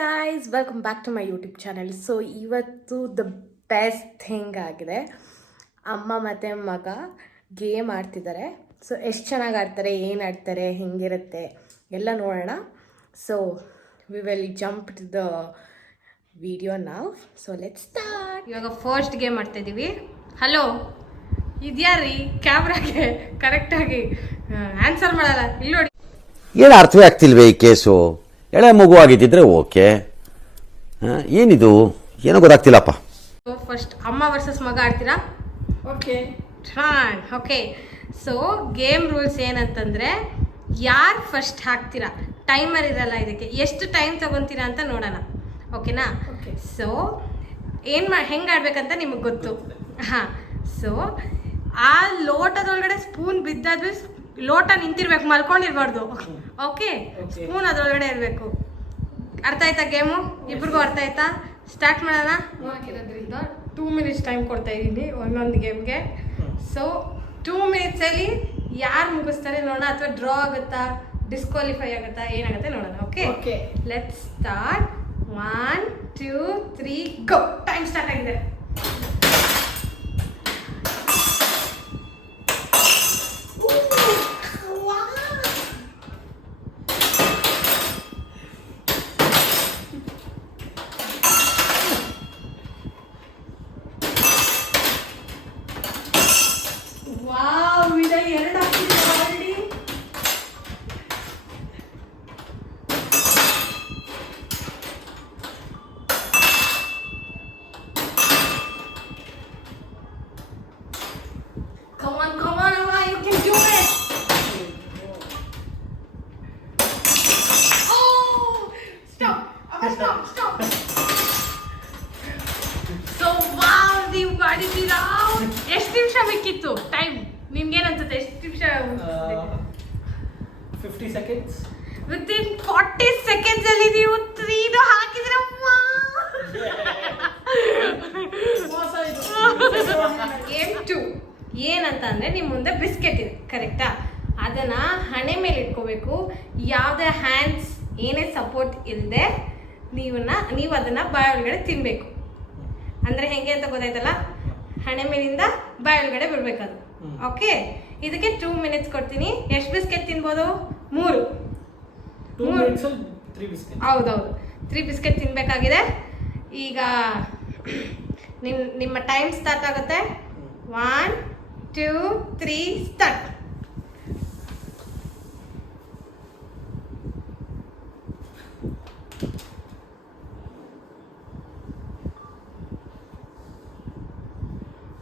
Guys, welcome back to my YouTube channel. So ಇವತ್ತು the best thing ಆಗಿದೆ. ಅಮ್ಮ ಮತ್ತು ಮಗ ಗೇಮ್ ಆಡ್ತಿದ್ದಾರೆ. ಸೊ ಎಷ್ಟು ಚೆನ್ನಾಗಿ ಆಡ್ತಾರೆ, ಏನು ಆಡ್ತಾರೆ, ಹೆಂಗಿರುತ್ತೆ ಎಲ್ಲ ನೋಡೋಣ. So we will jump to the video ನಾವ್. So let's start. ಇವಾಗ ಫಸ್ಟ್ ಗೇಮ್ ಆಡ್ತಾಯಿದ್ದೀವಿ. ಹಲೋ, ಇದ್ಯಾರೀ ಕ್ಯಾಮ್ರಾಗೆ ಕರೆಕ್ಟಾಗಿ ಆನ್ಸರ್ ಮಾಡಲ್ಲ. ಇಲ್ಲಿ ನೋಡಿ, ಏನು ಅರ್ಥವೇ ಆಗ್ತಿಲ್ವೇ ಈ ಕೇಸು. ಎಳೆ ಮಗು ಆಗಿದ್ದಿದ್ರೆ ಓಕೆ, ಏನಿದು ಏನೋ ಗೊತ್ತಾಗ್ತಿಲ್ಲಪ್ಪ. ಫಸ್ಟ್ ಅಮ್ಮ ವರ್ಸಸ್ ಮಗ ಆಡ್ತೀರಾ? Okay okay. So game rules ಏನಂತಂದರೆ, ಯಾರು ಫಸ್ಟ್ ಹಾಕ್ತೀರಾ, ಟೈಮರ್ ಇರಲ್ಲ ಇದಕ್ಕೆ, ಎಷ್ಟು ಟೈಮ್ ತೊಗೊತೀರಾ ಅಂತ ನೋಡೋಣ. ಓಕೆನಾ? ಓಕೆ. ಸೊ ಹೆಂಗೆ ಆಡ್ಬೇಕಂತ ನಿಮಗೆ ಗೊತ್ತು. ಹಾಂ. ಸೊ ಆ ಲೋಟದೊಳಗಡೆ ಸ್ಪೂನ್ ಬಿದ್ದಾದ್ಮೇಲೆ ಲೋಟ ನಿಂತಿರ್ಬೇಕು, ಮಲ್ಕೊಂಡಿರ್ಬಾರ್ದು. ಓಕೆ? ಸ್ಪೂನ್ ಅದರೊಳಗಡೆ ಇರಬೇಕು. ಅರ್ಥ ಆಯ್ತಾ ಗೇಮು? ಇಬ್ರಿಗೂ ಅರ್ಥ ಆಯ್ತಾ? ಸ್ಟಾರ್ಟ್ ಮಾಡೋಣ. ಹಾಕಿರೋದ್ರಿಂದ 2 ಮಿನಿಟ್ಸ್ ಟೈಮ್ ಕೊಡ್ತಾ ಇದ್ದೀನಿ ಒಂದೊಂದು ಗೇಮ್ಗೆ. ಸೊ 2 ಮಿನಿಟ್ಸಲ್ಲಿ ಯಾರು ಮುಗಿಸ್ತಾರೆ ನೋಡೋಣ, ಅಥವಾ ಡ್ರಾ ಆಗುತ್ತಾ, ಡಿಸ್ಕ್ವಾಲಿಫೈ ಆಗುತ್ತಾ, ಏನಾಗುತ್ತೆ ನೋಡೋಣ. Okay? Okay. Let's start. 1 2 3 go. Time start ಆಗಿದೆ. Come on, Amma, you can do it. Oh, stop. Amma, stop. So, wow, ನೀವು ಮಾಡಿದ್ದೀರಾ. ಎಷ್ಟು ನಿಮಿಷ ಬೇಕಿತ್ತು ಟೈಮ್? ನಿಮ್ಗೇನನ್ಸುತ್ತೆ, ಎಷ್ಟು ನಿಮಿಷ? 50 seconds. Within 40 seconds ಅಲ್ಲಿ ನೀವು 3 ಹಾಕಿದ್ರಮ್ಮ. ಗೇಮ್ 2 ಏನಂತ ಅಂದರೆ, ನಿಮ್ಮ ಮುಂದೆ ಬಿಸ್ಕೆಟ್ ಇದೆ, ಕರೆಕ್ಟಾ? ಅದನ್ನು ಹಣೆ ಮೇಲೆ ಇಟ್ಕೋಬೇಕು. ಯಾವುದೇ ಹ್ಯಾಂಡ್ಸ್ ಏನೇ ಸಪೋರ್ಟ್ ಇಲ್ಲದೆ ನೀವು ಅದನ್ನು ಬಾಯೊಳಗಡೆ ತಿನ್ನಬೇಕು. ಅಂದರೆ ಹೆಂಗೆ ಅಂತ ಗೊತ್ತಾಯ್ತಲ್ಲ, ಹಣೆ ಮೇಲಿಂದ ಬಾಯೊಳಗಡೆ ಬಿಡಬೇಕದು. ಓಕೆ? ಇದಕ್ಕೆ 2 ಮಿನಿಟ್ಸ್ ಕೊಡ್ತೀನಿ. ಎಷ್ಟು ಬಿಸ್ಕೆಟ್ ತಿನ್ಬೋದು? 3. 2 minutes 3 biscuits. ಹೌದೌದು, 3 ಬಿಸ್ಕೆಟ್ ತಿನ್ನಬೇಕಾಗಿದೆ. ಈಗ ನಿಮ್ಮ ಟೈಮ್ ಸ್ಟಾರ್ಟ್ ಆಗುತ್ತೆ. 1 2 3 start.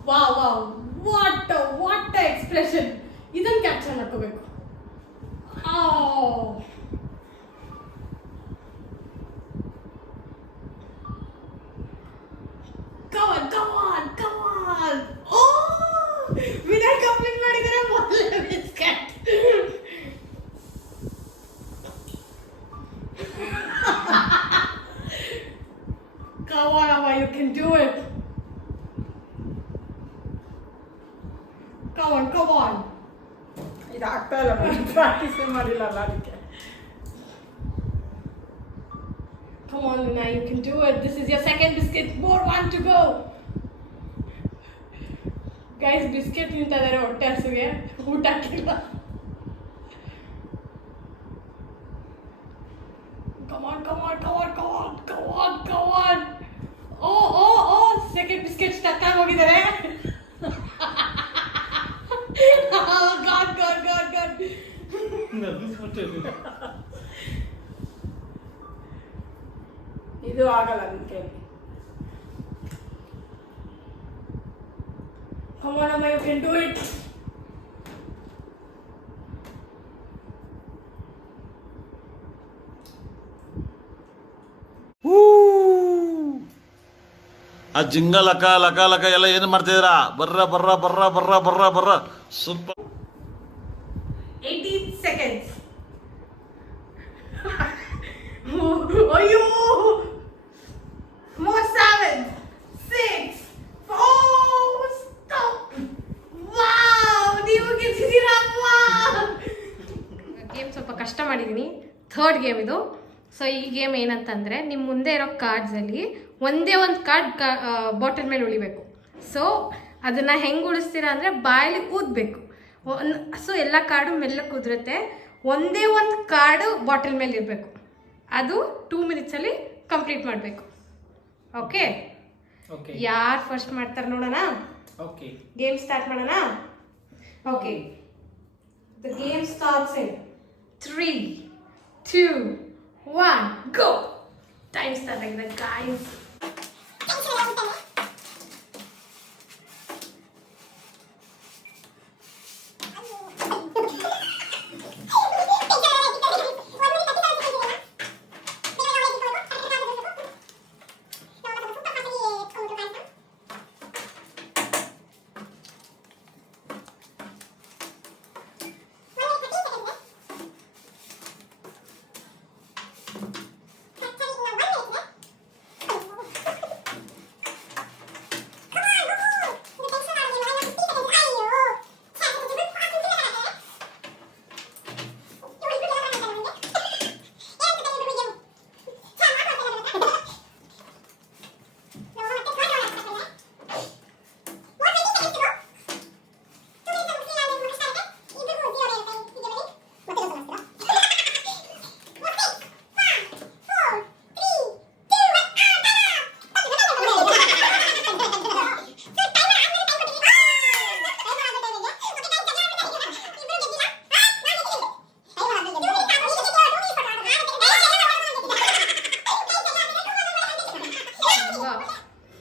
Wow wow, what expression. ಇದನ್ನು ಕ್ಯಾಪ್ಚರ್ ಮಾಡ್ಕೋಬೇಕು. Come on. ವಿನಯ್ ಕಂಪ್ಲೀಟ್ ಮಾಡಿದರೆ ಮೊದಲನೇ biscuit. Come on, Amma, you can do it. Come on. ಇದು ಆಗ್ತಾ ಇಲ್ಲ, ಪ್ರಾಕ್ಟೀಸ್ ಮಾಡಿಲ್ಲ ಅದಕ್ಕೆ. Come on, Luna, you can do it. This is your second biscuit. More one to go. Guys, biscuit ತಿಂತಿದ್ದಾರೆ ಹೊಟ್ಟೆ ಹಸುಗೆ, ಊಟ ಹಾಕಿಲ್ಲ. Come on. Oh, second biscuit stuck ಆಗೋಗಿದ್ದಾರೆ. God. ಇದು ಆಗಲ್ಲ ಅದಕ್ಕೆ. Come on, Amma, you can do it. ಆ ಜಿಂಗ ಲಕ ಎಲ್ಲ ಏನು ಮಾಡ್ತಿದ್ದೀರಾ? ಬರ್ರ ಸ್ವಲ್ಪ 18 seconds. ಅಯ್ಯೋ, more 7 6 4 stop. Wow, ನೀವು ಗೆದ್ದಿದ್ದೀರಮ್ಮ. ಗೇಮ್ ಸ್ವಲ್ಪ ಕಷ್ಟ ಮಾಡಿದ್ದೀನಿ. ಥರ್ಡ್ ಗೇಮ್ ಇದು. ಸೊ ಈ ಗೇಮ್ ಏನಂತಂದರೆ ನಿಮ್ಮ ಮುಂದೆ ಇರೋ ಕಾರ್ಡ್ಸಲ್ಲಿ ಒಂದೇ ಒಂದು ಕಾರ್ಡ್ ಬಾಟಲ್ ಮೇಲೆ ಉಳಿಬೇಕು. ಸೊ ಅದನ್ನು ಹೆಂಗೆ ಉಳಿಸ್ತೀರಾ ಅಂದರೆ ಬಾಯಲ್ಲಿ ಊದಬೇಕು. ಸೊ ಎಲ್ಲ ಕಾರ್ಡು ಮೆಲ್ಲಕ್ಕೆ ಕುದುರುತ್ತೆ. ಒಂದೇ ಒಂದು ಕಾರ್ಡು ಬಾಟಲ್ ಮೇಲೆ ಇರಬೇಕು. ಅದು 2 ಮಿನಿಟ್ಸಲ್ಲಿ ಕಂಪ್ಲೀಟ್ ಮಾಡಬೇಕು. ಓಕೆ, ಯಾರು ಫಸ್ಟ್ ಮಾಡ್ತಾರೆ ನೋಡೋಣ. ಓಕೆ, ಗೇಮ್ ಸ್ಟಾರ್ಟ್ ಮಾಡೋಣ. Okay, the game starts in 3, 2, 1, go. Time start like that, guys.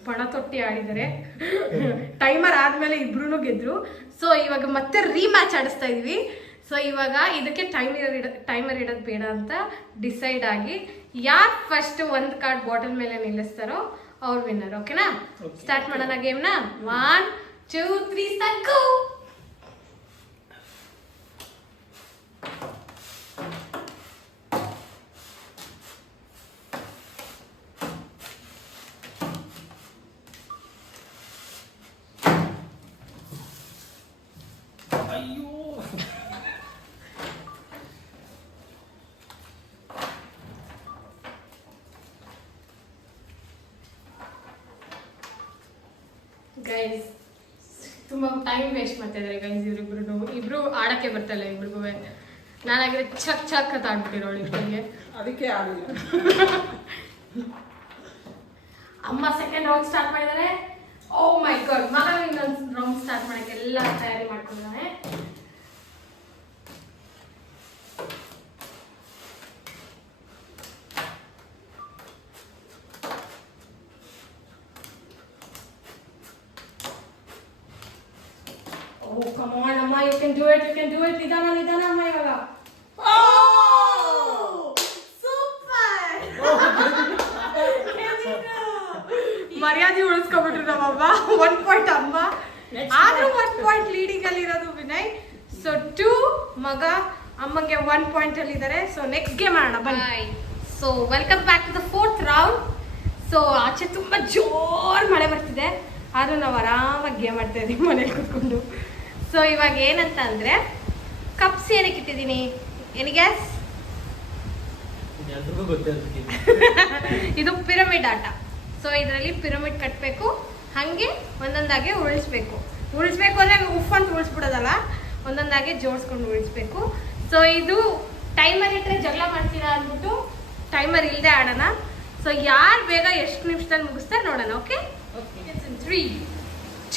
ಪಣ ತೊಟ್ಟಿ ಆಡಿದ್ದಾರೆ. ಟೈಮರ್ ಆದಮೇಲೆ ಇಬ್ರು ಗೆದ್ರು. ಸೊ ಇವಾಗ ಮತ್ತೆ ರೀಮ್ಯಾಚ್ ಆಡಿಸ್ತಾ ಇದೀವಿ. ಸೊ ಇವಾಗ ಇದಕ್ಕೆ ಟೈಮರ್ ಇಡೋದು ಬೇಡ ಅಂತ ಡಿಸೈಡ್ ಆಗಿ ಯಾರು ಫಸ್ಟ್ ಒಂದು ಕಾರ್ಡ್ ಬಾಟಲ್ ಮೇಲೆ ನಿಲ್ಲಿಸ್ತಾರೋ ಅವ್ರು ವಿನ್ನರ್. ಓಕೆನಾ? ಸ್ಟಾರ್ಟ್ ಮಾಡೋಣ ಗೇಮ್ನ. 1, 2, 3 ಸ್ಟಾರ್ಟ್, ಗೋ. ಅಯ್ಯೋ, ಗೈಸ್ ತುಂಬಾ ಟೈಮ್ ವೇಸ್ಟ್ ಮಾಡ್ತಾ ಇದಾರೆ ಗೈಸ್. ಇಬ್ರು ಆಡಕ್ಕೆ ಬರ್ತಾಯಿಲ್ಲ ಇಬ್ರಿಗೂ. ನಾನಾಗಿದ್ರೆ ಚಕ್ ಚಕ್ ಅಂತ ಆಡ್ಬಿಟ್ಟಿರೋಳು ಇಬ್ಬರಿಗೆ. ಅದಕ್ಕೆ ಆಡಿಲ್ಲ. ಅಮ್ಮ ಸೆಕೆಂಡ್ ರೌಂಡ್ ಸ್ಟಾರ್ಟ್ ಮಾಡಿದ್ದಾರೆ. ಓ ಮೈ ಗಾಡ್, ಮಗ ಇನ್ನೊಂದು ರೌಂಡ್ ಸ್ಟಾರ್ಟ್ ಮಾಡಕ್ಕೆ ಎಲ್ಲ ತಯಾರಿ ಮಾಡ್ಕೊಂಡಿದ್ದಾನೆ. Oh, come on, Amma, you can do it, you can do it. Nidana, Nidana, Amma, ivaga. Oh! Super! ಮರ್ಯಾದೆ ಉಳಿಸ್ಕೊಬಿಟ್ರು ನಮ್ಮಮ್ಮ. 1 ಪಾಯಿಂಟ್ ಅಮ್ಮ, ಆದ್ರೂ 1 ಪಾಯಿಂಟ್ ಲೀಡಿಂಗ್ ಅಲ್ಲಿ ಇರೋದು ವಿನಯ್. ಸೊ 2 ಮಗ, ಅಮ್ಮಂಗೆ 1 ಪಾಯಿಂಟ್ ಅಲ್ಲಿ ಇದ್ದಾರೆ. ಸೊ ನೆಕ್ಸ್ಟ್ ಗೇಮ್ ಆಡೋಣ ಬನ್ನಿ. So welcome back to the 4th round. So ಆಚೆ ತುಂಬಾ ಜೋರ್ ಮಳೆ ಬರ್ತಿದೆ, ಆದ್ರೂ ನಾವು ಆರಾಮಾಗಿ ಗೇಮ್ ಆಡ್ತಾ ಇದೀವಿ ಮನೇಲಿ ಕೂತ್ಕೊಂಡು. ಸೊ ಇವಾಗ ಏನಂತ ಅಂದ್ರೆ ಕಪ್ಸ್ ಏನಕ್ಕೆ ಇಟ್ಟಿದ್ದೀನಿ, ಏನು ಗ್ಯಾಸ್? ಇದು ಪಿರಮಿಡ್ ಆಟ. ಸೊ ಇದರಲ್ಲಿ ಪಿರಮಿಡ್ ಕಟ್ಟಬೇಕು, ಹಾಗೆ ಒಂದೊಂದಾಗೆ ಉಳಿಸ್ಬೇಕು ಅಂದರೆ ಉಫ್ ಅಂತ ಉಳಿಸ್ಬಿಡೋದಲ್ಲ, ಒಂದೊಂದಾಗೆ ಜೋಡಿಸ್ಕೊಂಡು ಉಳಿಸ್ಬೇಕು. ಸೊ ಇದು ಟೈಮರ್ ಇಟ್ಟರೆ ಜಗಳ ಮಾಡ್ತೀರಾ ಅಂದ್ಬಿಟ್ಟು ಟೈಮರ್ ಇಲ್ಲದೆ ಆಡೋಣ. ಸೊ ಯಾರು ಬೇಗ ಎಷ್ಟು ನಿಮಿಷದಲ್ಲಿ ಮುಗಿಸ್ತಾರೆ ನೋಡೋಣ. ಓಕೆ, 3,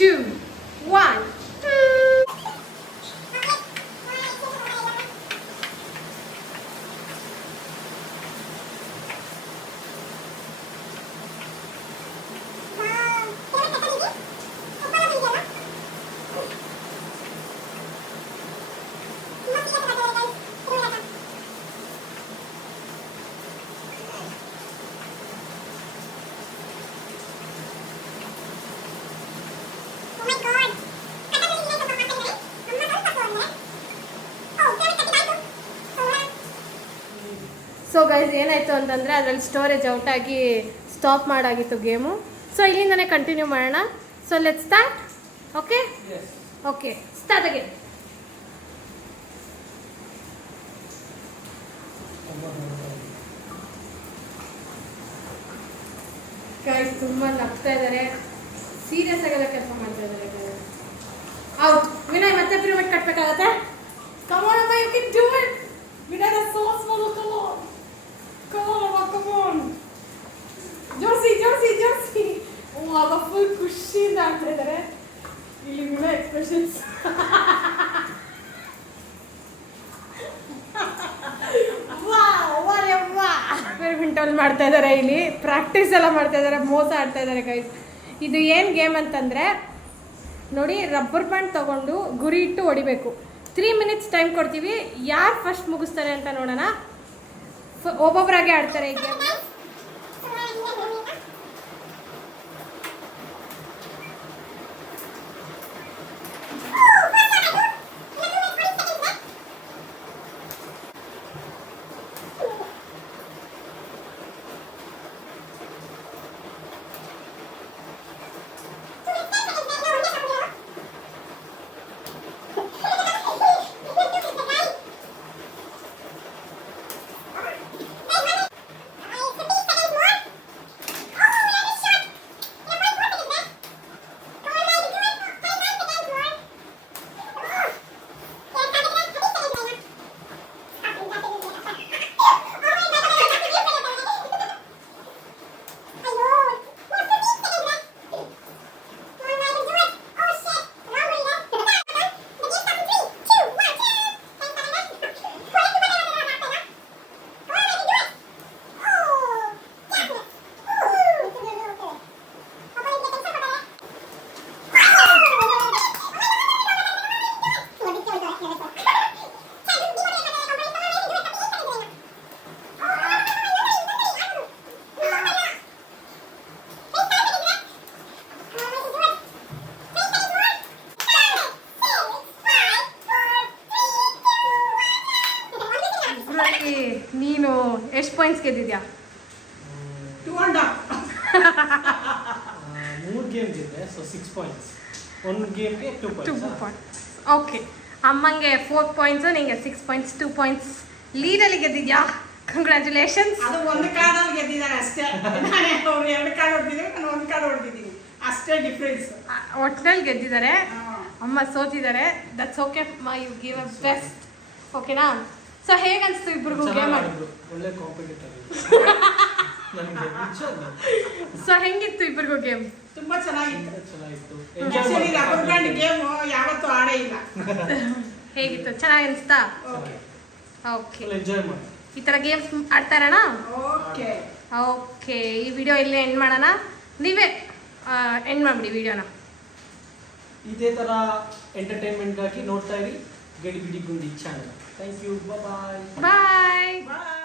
2, 1. ಸೊ ಗೈಸ್ ಏನಾಯಿತು ಅಂತಂದರೆ ಅದರಲ್ಲಿ ಸ್ಟೋರೇಜ್ ಔಟಾಗಿ ಸ್ಟಾಪ್ ಮಾಡಾಗಿತ್ತು ಗೇಮು. ಸೊ ಇಲ್ಲಿಂದನೇ ಕಂಟಿನ್ಯೂ ಮಾಡೋಣ. So let's start. Okay, okay, start again. Guys ತುಂಬ ನಗ್ತಾ ಇದ್ದಾರೆ, ಸೀರಿಯಸ್ ಆಗೆಲ್ಲ ಕೆಲಸ ಮಾಡ್ತಾ ಇದ್ದಾರೆ. ಹೌದು ವಿನಯ್ ಮತ್ತೆ ಪಿರಮಿಡ್ ಕಟ್ಬೇಕಾಗತ್ತೆ. ಕಮ್ ಆನ್ ಅಮ್ಮ, you can do it. Vinay the so small, come on come on. ಜೋರ್ಸಿ. ಅವ ಫುಲ್ ಖುಷಿಯಿಂದ ಆಡ್ತಾ ಇದ್ದಾರೆ. ಇಲ್ಲಿ ವಿನಯ್ ಎಕ್ಸ್ಪ್ರೆಷನ್ಸ್ ಪಿರಮಿಡ್ ಮಾಡ್ತಾ ಇದ್ದಾರೆ. ಇಲ್ಲಿ ಪ್ರಾಕ್ಟೀಸ್ ಎಲ್ಲ ಮಾಡ್ತಾ ಇದ್ದಾರೆ, ಮೋಸ ಆಡ್ತಾ ಇದ್ದಾರೆ ಗೈಸ್. ಇದು ಏನು ಗೇಮ್ ಅಂತಂದರೆ ನೋಡಿ, ರಬ್ಬರ್ ಬ್ಯಾಂಡ್ ತಗೊಂಡು ಗುರಿ ಇಟ್ಟು ಹೊಡಿಬೇಕು. 3 ಮಿನಿಟ್ಸ್ ಟೈಮ್ ಕೊಡ್ತೀವಿ. ಯಾರು ಫಸ್ಟ್ ಮುಗಿಸ್ತಾರೆ ಅಂತ ನೋಡೋಣ. ಒಬ್ಬೊಬ್ಬರಾಗೆ ಆಡ್ತಾರೆ ಈ ಗೇಮ್. ನೀನು ಎಷ್ಟು ಪಾಯಿಂಟ್ಸ್ ಗೆದ್ದಿದ್ಯಾ? 2.5. 3 ಗೇಮ್ ಗೆದ್ದೆ, ಸೊ 6 ಪಾಯಿಂಟ್ಸ್. 1 ಗೇಮ್ಗೆ 2 ಪಾಯಿಂಟ್ಸ್. ಓಕೆ, ಅಮ್ಮಂಗೆ 4 ಪಾಯಿಂಟ್ಸು, ನಿಂಗೆ 6 ಪಾಯಿಂಟ್ಸ್, 2 ಪಾಯಿಂಟ್ಸ್ ಲೀಡಲ್ಲಿ ಗೆದ್ದಿದ್ಯಾ. ಕಂಗ್ರ್ಯಾಚುಲೇಷನ್ಸ್. ಅದು ಒಂದು ಕಾರ್ಡಲ್ಲಿ ಗೆದ್ದಿದ್ದಾರೆ ಅಷ್ಟೇ. ಅವ್ರು 2 ಕಾರ್ಡ್ ಹೊಡೆದಿದ್ದೀವಿ, ನಾನು 1 ಕಾರ್ಡ್ ಹೊಡೆದಿದ್ದೀನಿ, ಅಷ್ಟೇ ಡಿಫ್ರೆನ್ಸ್. ಒಟ್ಟಿನಲ್ಲಿ ಗೆದ್ದಿದ್ದಾರೆ, ಅಮ್ಮ ಸೋತಿದ್ದಾರೆ. That's okay, you give a best. ಓಕೆನಾ? ಸೊ ಹೇಗೆ ಅನಿಸ್ತು ಇಬ್ರಿಗೂ ಗೇಮ್ ಆಡಿದ್ರು? ಒಳ್ಳೆ ಕಾಂಪಿಟೇಟರ್. ಸೊ ಹೆಂಗಿತ್ತು ಇಬ್ರಿಗೂ ಗೇಮ್? ತುಂಬಾ ಚೆನ್ನಾಗಿತ್ತು. ಚೆನ್ನಾಗಿತ್ತು. ರಬ್ಬರ್ ಬ್ಯಾಂಡ್ ಗೇಮ್ ಯಾವತ್ತೂ ಆಡೇ ಇಲ್ಲ. ಹೇಗಿತ್ತು? ಚೆನ್ನಾಗಿ ಅನಿಸ್ತಾ? ಓಕೆ, ಎಂಜಾಯ್ ಮಾಡಿ. ಈ ಥರ ಗೇಮ್ಸ್ ಆಡ್ತಾರಣ? ಓಕೆ ಓಕೆ, ಈ ವಿಡಿಯೋ ಇಲ್ಲೇ ಎಂಡ್ ಮಾಡೋಣ. ನೀವೇ ಎಂಡ್ ಮಾಡಿಬಿಡಿ ವಿಡಿಯೋನ. ಇದೇ ಥರ ಎಂಟರ್ಟೈನ್ಮೆಂಟ್ಗಾಗಿ ನೋಡ್ತಾ ಇರಿ Gadibidi Gundi channel. Thank you. Bye. Bye. Bye.